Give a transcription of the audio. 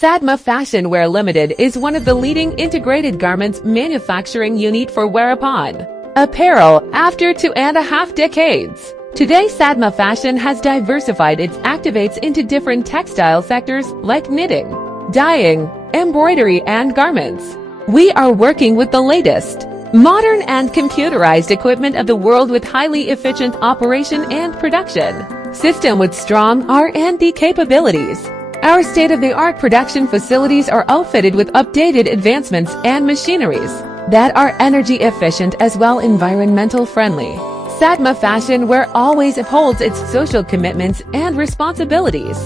Sadma Fashion Wear Ltd is one of the leading integrated garments manufacturing unit for wear upon apparel after 2.5 decades. Today, Sadma Fashion has diversified its activates into different textile sectors like knitting, dyeing, embroidery, and garments. We are working with the latest modern and computerized equipment of the world with highly efficient operation and production system with strong R&D capabilities. Our state-of-the-art production facilities are outfitted with updated advancements and machineries that are energy efficient as well environmental friendly. Sadma Fashion Wear always upholds its social commitments and responsibilities.